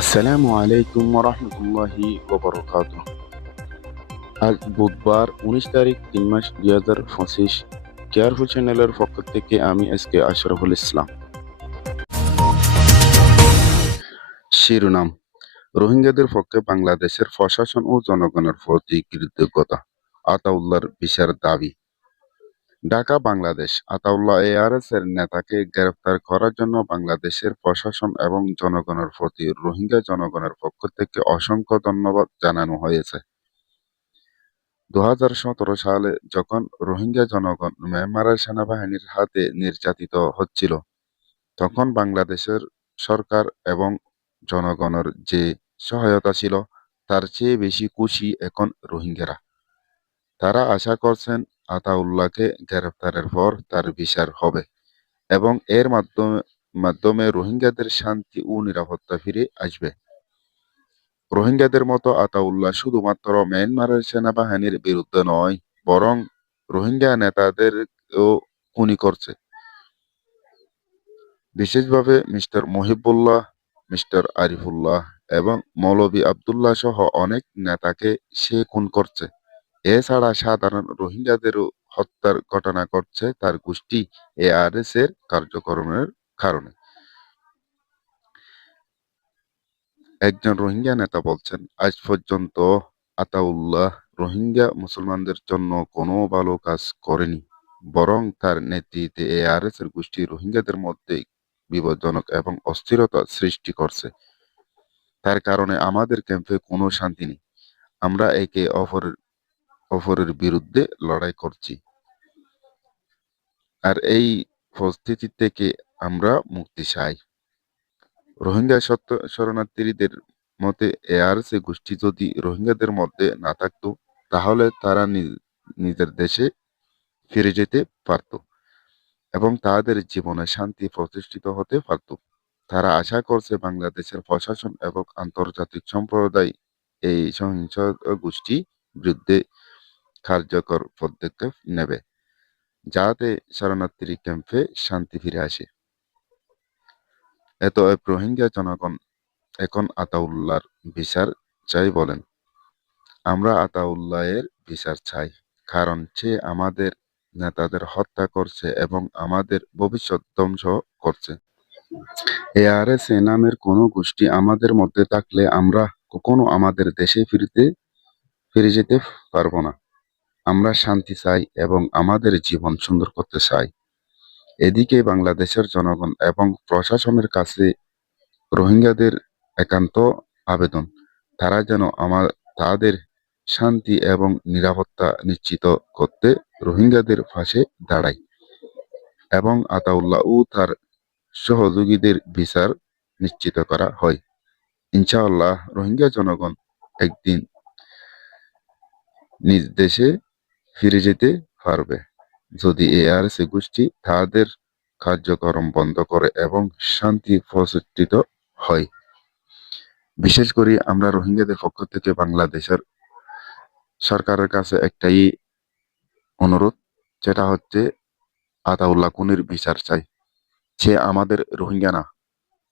আসসালামু আলাইকুম রহমতুল্লাহি ওবরকাত আজ বুধবার উনিশ তারিখ তিন মাস দুই হাজার পঁচিশ কেয়ারফুল চ্যানেলের পক্ষ থেকে আমি এসকে আশরাফুল ইসলাম। শিরোনাম, রোহিঙ্গাদের পক্ষে বাংলাদেশের প্রশাসন ও জনগণের প্রতি কৃতজ্ঞতা, আতাউল্লাহর বিচার দাবি। ঢাকা, বাংলাদেশ। আতাউল্লাহ এআরএস এর নেতাকে গ্রেফতার করার জন্য বাংলাদেশের প্রশাসন এবং জনগণের প্রতি রোহিঙ্গা জনগণের পক্ষ থেকে অসংখ্য ধন্যবাদ জানানো হয়েছে। দু সালে যখন রোহিঙ্গা জনগণ মিয়ানমারের সেনাবাহিনীর হাতে নির্যাতিত হচ্ছিল, তখন বাংলাদেশের সরকার এবং জনগণের যে সহায়তা ছিল, তার চেয়ে বেশি খুশি এখন রোহিঙ্গারা। তারা আশা করছেন আতাউল্লাহকে গ্রেফতারের পর তার বিচার হবে এবং এর মাধ্যমে মাধ্যমে রোহিঙ্গাদের শান্তি ও নিরাপত্তা ফিরে আসবে। রোহিঙ্গাদের মতো আতাউল্লাহ শুধুমাত্র মিয়ানমারের সেনাবাহিনীর বিরুদ্ধে নয়, বরং রোহিঙ্গা নেতাদেরও খুনি করছে। বিশেষভাবে মিস্টার মহিবুল্লাহ, মিস্টার আরিফুল্লাহ এবং মৌলভী আবদুল্লাহ সহ অনেক নেতাকে সে খুন করছে। এছাড়া সাধারণ রোহিঙ্গাদেরও হত্যার ঘটনা ঘটছে তার গোষ্ঠী এআরএস এর কার্যক্রমের কারণে। একজন রোহিঙ্গা নেতা বলছেন, আজ পর্যন্ত আতাউল্লাহ রোহিঙ্গা মুসলমানদের জন্য কোনো ভালো কাজ করেনি। বরং তার নেতৃত্বে এআরএস এর গোষ্ঠী রোহিঙ্গাদের মধ্যে বিপজ্জনক এবং অস্থিরতা সৃষ্টি করছে। তার কারণে আমাদের ক্যাম্পে কোনো শান্তি নেই। আমরা একে অপরের অপরের বিরুদ্ধে লড়াই করছি। আর এই পরিস্থিতি থেকে আমরা মুক্তি চাই রোহিঙ্গা সত্য, শরণার্থীদের মতে এআরসি গোষ্ঠী যদি রোহিঙ্গাদের মধ্যে না থাকতো, তাহলে তারা নিজের দেশে ফিরে যেতে পারত এবং তাদের জীবনে শান্তি প্রতিষ্ঠিত হতে পারত। তারা আশা করছে বাংলাদেশের প্রশাসন এবং আন্তর্জাতিক সম্প্রদায় এই সহিংস গোষ্ঠী বিরুদ্ধে কার্যকর পদক্ষেপ নেবে, যাতে শরণার্থী ক্যাম্পে শান্তি ফিরে আসে। এতএব রোহিঙ্গা জনগণ এখন আতাউল্লাহর বিচার চাই বলেন। আমরা আতাউল্লাহের বিচার চাই, কারণ সে আমাদের নেতাদের হত্যা করছে এবং আমাদের ভবিষ্যৎ ধ্বংস করছে। এআরএস নামের কোনো গোষ্ঠী আমাদের মধ্যে থাকলে আমরা কখনো আমাদের দেশে ফিরতে, ফিরে যেতে পারব না। আমরা শান্তি চাই এবং আমাদের জীবন সুন্দর করতে চাই। এদিকে বাংলাদেশের জনগণ এবং প্রশাসনের কাছে রোহিঙ্গাদের একান্ত আবেদন। তারা যেন আমার, তাদের শান্তি এবং নিরাপত্তা নিশ্চিত করতে রোহিঙ্গাদের পাশে দাঁড়ায় এবং আতাউল্লাহ ও তার সহযোগীদের বিচার নিশ্চিত করা হয়। ইনশাআল্লাহ রোহিঙ্গা জনগণ একদিন নিজ দেশে ফিরে যেতে পারবে। যদি এআরসি গোষ্ঠী তাদের কার্যক্রম বন্ধ করে এবং শান্তি প্রতিষ্ঠিত হয়। বিশেষ করে আমরা রোহিঙ্গাদের পক্ষ থেকে বাংলাদেশের সরকারের কাছে একটাই অনুরোধ যেটা হচ্ছে আতাউল্লাহ কুনির বিচার চাই। সে আমাদের রোহিঙ্গা না।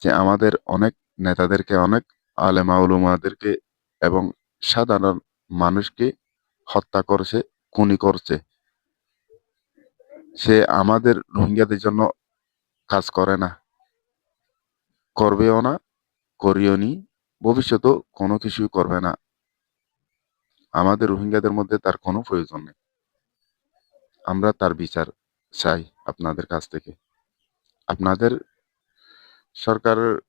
যে আমাদের অনেক নেতাদেরকে, অনেক আলেমা উলুমাদেরকে এবং সাধারণ মানুষকে হত্যা করছে। খুনি করছে। সে আমাদের রোহিঙ্গাদের জন্য কাজ করে না। করবেও না, করিও নি, ভবিষ্যতেও কোনো কিছুই করবে না। আমাদের রোহিঙ্গাদের মধ্যে তার কোনো প্রয়োজন নেই। আমরা তার বিচার চাই আপনাদের কাছ থেকে। আপনাদের সরকারের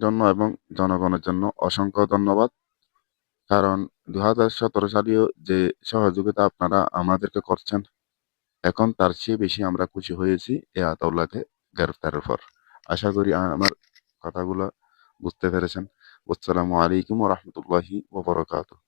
জন্য এবং জনগণের জন্য অসংখ্য ধন্যবাদ। কারণ দু হাজার সতেরো সালেও যে সহযোগিতা আপনারা আমাদেরকে করছেন, এখন তার চেয়ে বেশি আমরা খুশি হয়েছি এ আতাউল্লাহকে গ্রেফতারের পর। আশা করি আমার কথাগুলো বুঝতে পেরেছেন। আসসালামু আলাইকুম রহমতুল্লাহি ওবরাকাতুহ